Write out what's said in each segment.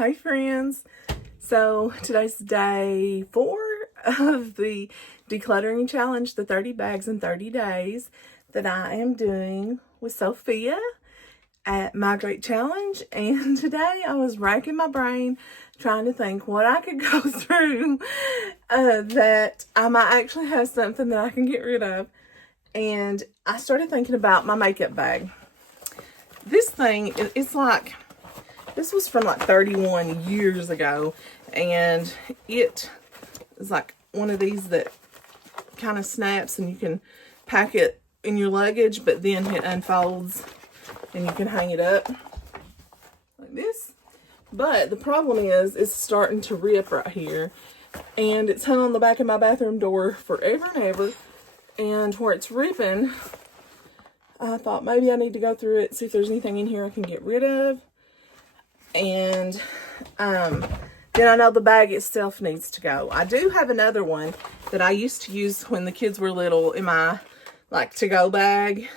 Hey friends. So today's day 4 of the decluttering challenge, the 30 bags in 30 days that I am doing with Sophia at My Great Challenge. And today I was racking my brain trying to think what I could go through that I might actually have something that I can get rid of. And I started thinking about my makeup bag. This thing, it's like, this was from like 31 years ago, and it is like one of these that kind of snaps and you can pack it in your luggage, but then it unfolds and you can hang it up like this. But the problem is it's starting to rip right here, and it's hung on the back of my bathroom door forever and ever, and where it's ripping, I thought maybe I need to go through it, see if there's anything in here I can get rid of. And then I know the bag itself needs to go. I do have another one that I used to use when the kids were little in my like to-go bag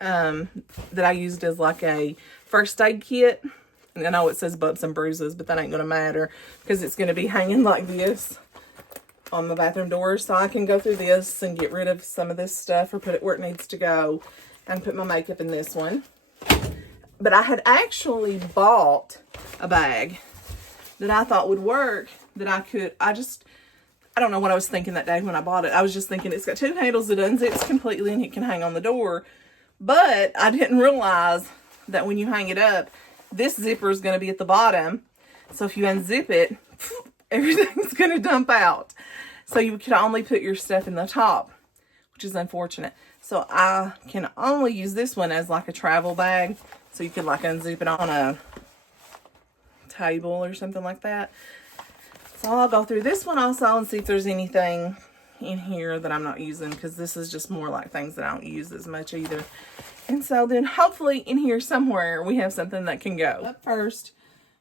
that I used as like a first aid kit. And I know it says bumps and bruises, but that ain't going to matter because it's going to be hanging like this on the bathroom door. So I can go through this and get rid of some of this stuff or put it where it needs to go and put my makeup in this one. But I had actually bought a bag that I thought would work, that I don't know what I was thinking that day when I bought it. I was just thinking it's got 2 handles that unzips completely and it can hang on the door. But I didn't realize that when you hang it up, this zipper is going to be at the bottom. So if you unzip it, everything's going to dump out. So you can only put your stuff in the top, which is unfortunate. So I can only use this one as like a travel bag. So you could like unzip it on a table or something like that. So I'll go through this one also and see if there's anything in here that I'm not using, because this is just more like things that I don't use as much either. And so then hopefully in here somewhere we have something that can go. Up first,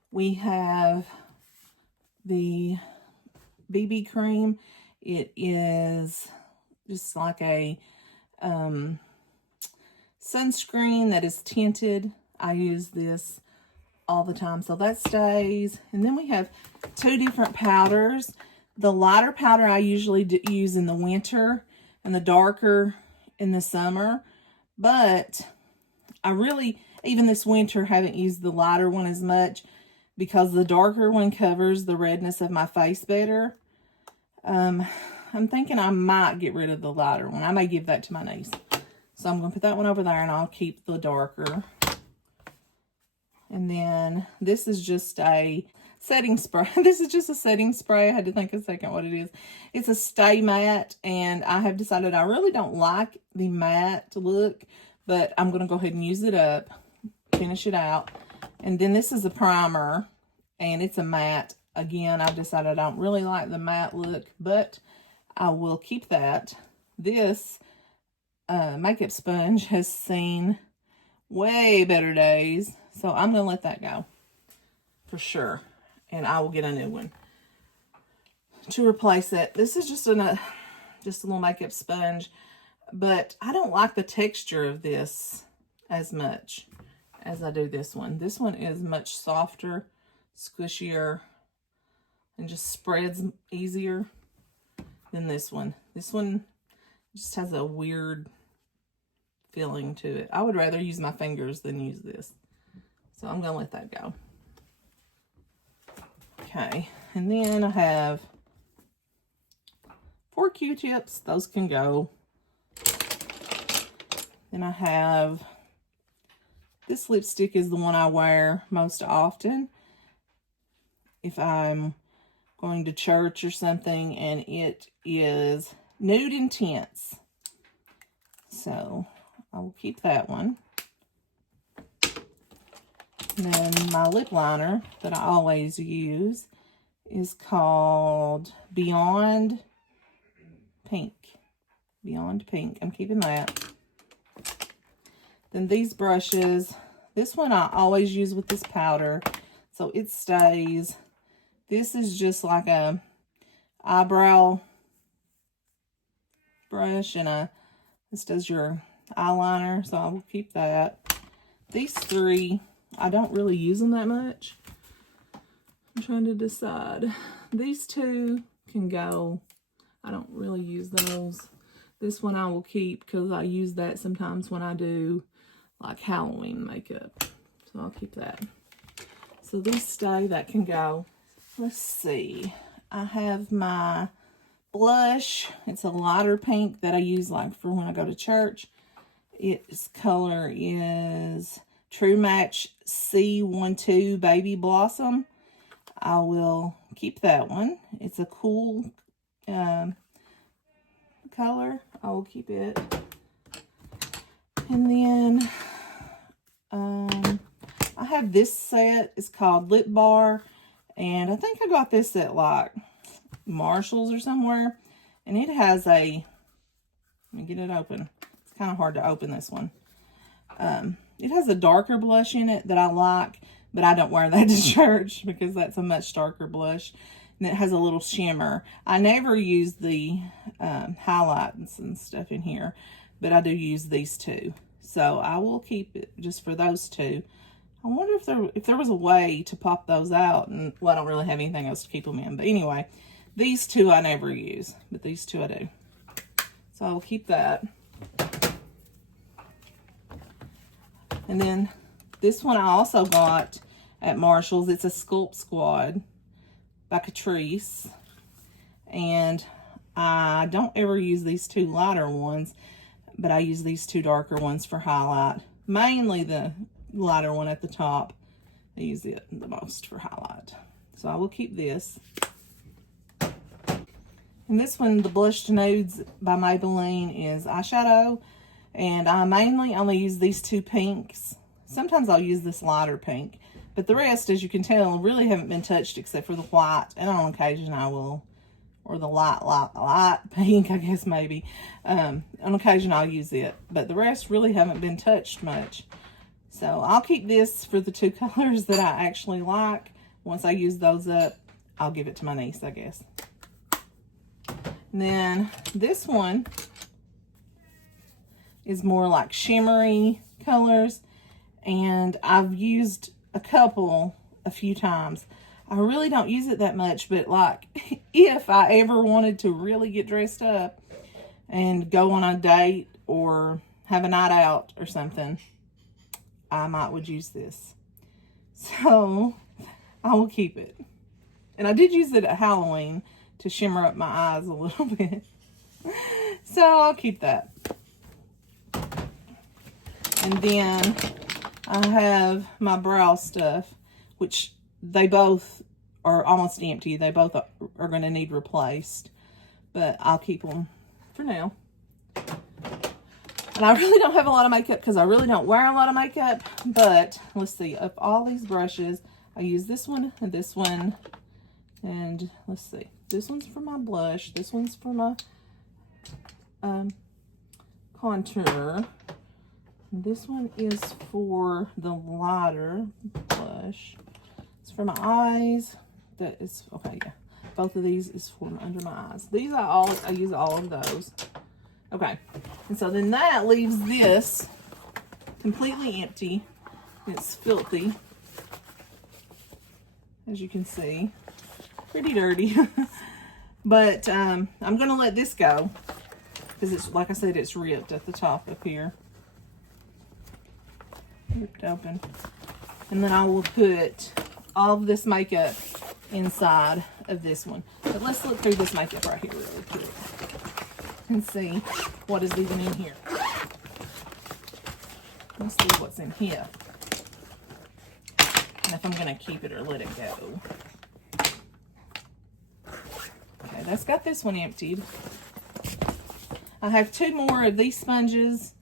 we have the BB cream. It is just like a sunscreen that is tinted. I use this all the time, so that stays. And then we have 2 different powders. The lighter powder I usually use in the winter, and the darker in the summer. But I really, even this winter, haven't used the lighter one as much because the darker one covers the redness of my face better. I'm thinking I might get rid of the lighter one. I may give that to my niece. So I'm going to put that one over there, and I'll keep the darker. And then this is just a setting spray. This is just a setting spray. I had to think a second what it is. It's a Stay Matte, and I have decided I really don't like the matte look, but I'm going to go ahead and use it up, finish it out. And then this is a primer, and it's a matte. Again, I've decided I don't really like the matte look, but I will keep that. This makeup sponge has seen way better days, so I'm going to let that go for sure, and I will get a new one to replace it. This is just a little makeup sponge, but I don't like the texture of this as much as I do this one. This one is much softer, squishier, and just spreads easier than this one. This one just has a weird feeling to it. I would rather use my fingers than use this. So I'm going to let that go. Okay. And then I have 4 Q-tips. Those can go. Then I have, this lipstick is the one I wear most often if I'm going to church or something, and it is Nude Intense. So I will keep that one. And then my lip liner that I always use is called Beyond Pink. Beyond Pink. I'm keeping that. Then these brushes. This one I always use with this powder, so it stays. This is just like a eyebrow brush, and this does your eyeliner, so I will keep that. These 3, I don't really use them that much. I'm trying to decide. These two can go. I don't really use those. This one I will keep because I use that sometimes when I do like Halloween makeup. So I'll keep that. So these stay, that can go. Let's see. I have my blush. It's a lighter pink that I use like for when I go to church. Its color is True Match C12 Baby Blossom. I will keep that one. It's a cool color. I will keep it. And then I have this set. It's called Lip Bar. And I think I got this at like Marshall's or somewhere. And it has a, let me get it open. It's kind of hard to open this one. It has a darker blush in it that I like, but I don't wear that to church because that's a much darker blush. And it has a little shimmer. I never use the highlights and stuff in here, but I do use these two. So I will keep it just for those two. I wonder if there was a way to pop those out. And well, I don't really have anything else to keep them in. But anyway, these two I never use, but these two I do. So I'll keep that. And then this one I also got at Marshall's. It's a Sculpt Squad by Catrice. And I don't ever use these two lighter ones, but I use these two darker ones for highlight. Mainly the lighter one at the top. I use it the most for highlight. So I will keep this. And this one, the Blush to Nudes by Maybelline, is eyeshadow. And I mainly only use these two pinks. Sometimes I'll use this lighter pink. But the rest, as you can tell, really haven't been touched except for the white. And on occasion I will, or the light pink, I guess maybe. On occasion I'll use it. But the rest really haven't been touched much. So I'll keep this for the two colors that I actually like. Once I use those up, I'll give it to my niece, I guess. And then this one is more like shimmery colors. And I've used a couple a few times. I really don't use it that much, but like if I ever wanted to really get dressed up and go on a date or have a night out or something, I would use this. So I will keep it. And I did use it at Halloween to shimmer up my eyes a little bit. So I'll keep that. And then I have my brow stuff, which they both are almost empty. They both are going to need replaced. But I'll keep them for now. And I really don't have a lot of makeup because I really don't wear a lot of makeup. But let's see. Of all these brushes, I use this one and this one. And let's see. This one's for my blush. This one's for my contour. This one is for the lighter blush. It's for my eyes. That is, okay, yeah. Both of these is for under my eyes. These I use all of those. Okay, and so then that leaves this completely empty. It's filthy, as you can see. Pretty dirty. But I'm going to let this go because it's, like I said, it's ripped at the top up here. Ripped open. And then I will put all of this makeup inside of this one. But let's look through this makeup right here really quick and see what is even in here. Let's see what's in here. And if I'm going to keep it or let it go. Okay, that's got this one emptied. I have two more of these sponges.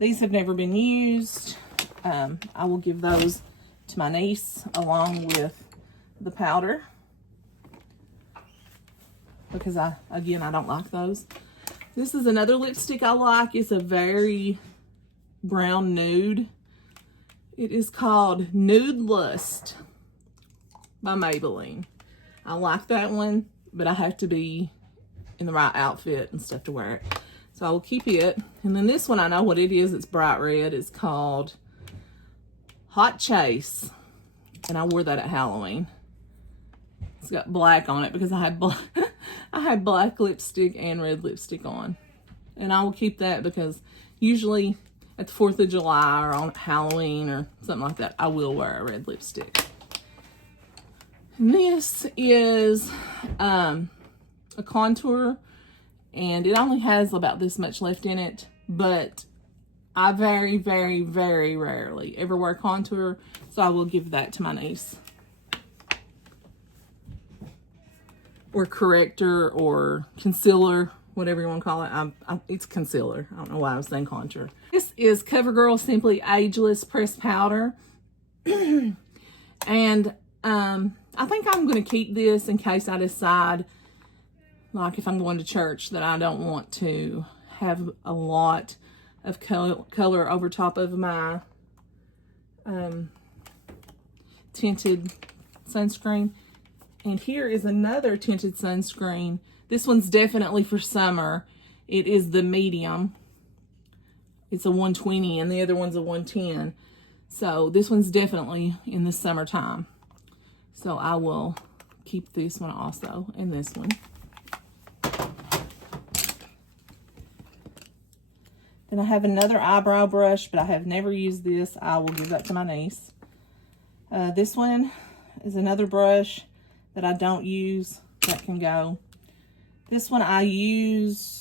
These have never been used. I will give those to my niece along with the powder. Because again, I don't like those. This is another lipstick I like. It's a very brown nude. It is called Nude Lust by Maybelline. I like that one, but I have to be in the right outfit and stuff to wear it. So I will keep it. And then this one, I know what it is. It's bright red. It's called Hot Chase. And I wore that at Halloween. It's got black on it because I had black, I had black lipstick and red lipstick on. And I will keep that because usually at the 4th of July or on Halloween or something like that, I will wear a red lipstick. And this is a contour, and it only has about this much left in it, but I very, very, very rarely ever wear contour, so I will give that to my niece. Or corrector or concealer, whatever you want to call it. It's concealer. I don't know why I was saying contour. This is CoverGirl Simply Ageless Pressed Powder. And I think I'm going to keep this in case I decide, like if I'm going to church, that I don't want to have a lot of color over top of my tinted sunscreen. And here is another tinted sunscreen. This one's definitely for summer. It is the medium. It's a 120 and the other one's a 110. So this one's definitely in the summertime. So I will keep this one also and this one. Then I have another eyebrow brush, but I have never used this. I will give that to my niece. This one is another brush that I don't use. That can go. This one I use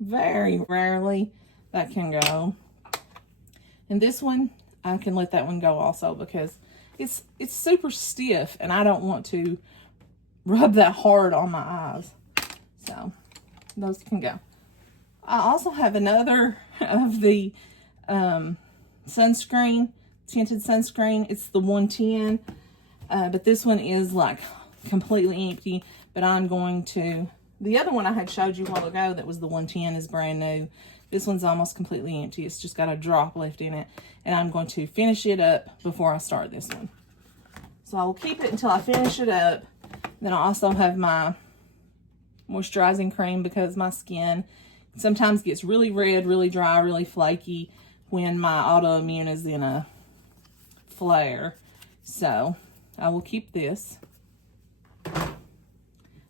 very rarely. That can go. And this one, I can let that one go also because it's super stiff and I don't want to rub that hard on my eyes. So those can go. I also have another of the sunscreen, tinted sunscreen. It's the 110, but this one is like completely empty, but I'm going to, the other one I had showed you a while ago that was the 110 is brand new. This one's almost completely empty. It's just got a drop left in it, and I'm going to finish it up before I start this one. So I will keep it until I finish it up. Then I also have my moisturizing cream because my skin sometimes gets really red, really dry, really flaky when my autoimmune is in a flare. So I will keep this.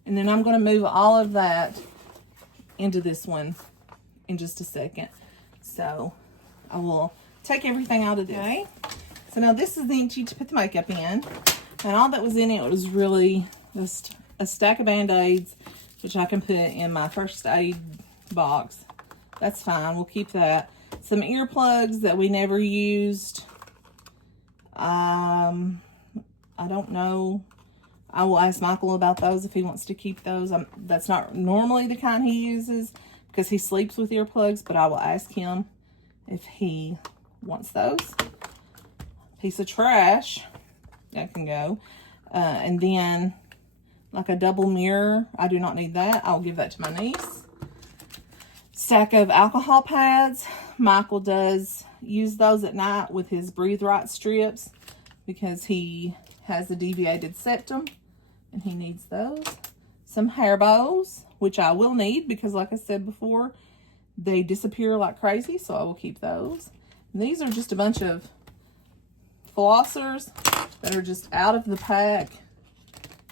And then I'm going to move all of that into this one in just a second. So I will take everything out of this. Okay. So now this is empty to put the makeup in. And all that was in it was really just a stack of Band-Aids, which I can put in my first aid box. That's fine. We'll keep that. Some earplugs that we never used. I don't know. I will ask Michael about those if he wants to keep those. That's not normally the kind he uses because he sleeps with earplugs, but I will ask him if he wants those. Piece of trash that can go. And then like a double mirror. I do not need that. I'll give that to my niece. Stack of alcohol pads. Michael does use those at night with his Breathe Right strips because he has a deviated septum and he needs those. Some hair bows, which I will need because like I said before, they disappear like crazy, so I will keep those. And these are just a bunch of flossers that are just out of the pack,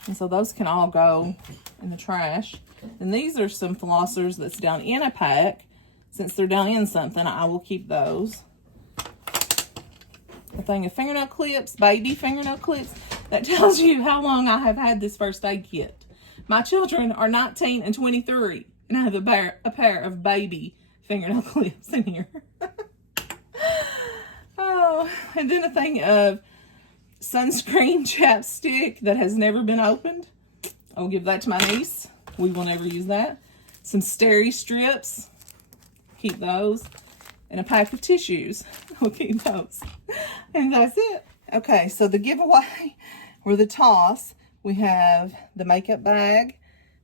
and so those can all go in the trash. And these are some flossers that's down in a pack. Since they're down in something, I will keep those. A thing of fingernail clips, baby fingernail clips. That tells you how long I have had this first aid kit. My children are 19 and 23, and I have a pair of baby fingernail clips in here. Oh, and then a thing of sunscreen chapstick that has never been opened. I'll give that to my niece. We will never use that. Some steri strips. Keep those. And a pack of tissues. We'll keep those. And that's it. Okay, so the giveaway or the toss, we have the makeup bag,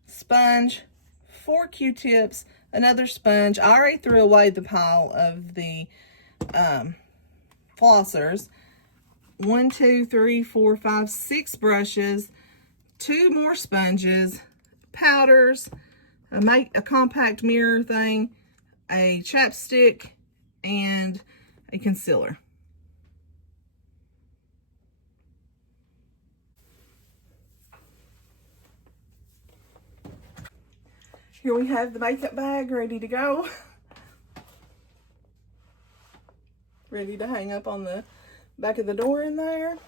sponge, 4 Q-tips, another sponge. I already threw away the pile of the flossers. 1, 2, 3, 4, 5, 6 brushes, 2 more sponges, powders, a compact mirror thing, a chapstick, and a concealer. Here we have the makeup bag ready to go. Ready to hang up on the back of the door in there.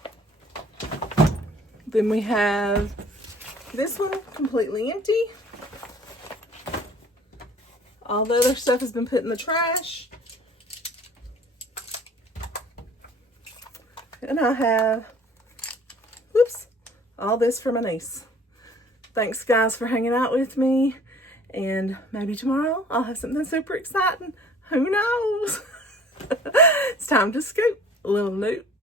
Then we have this one completely empty. All the other stuff has been put in the trash. And I have, whoops, all this for my niece. Thanks guys for hanging out with me. And maybe tomorrow I'll have something super exciting. Who knows? It's time to scoop. A little loot.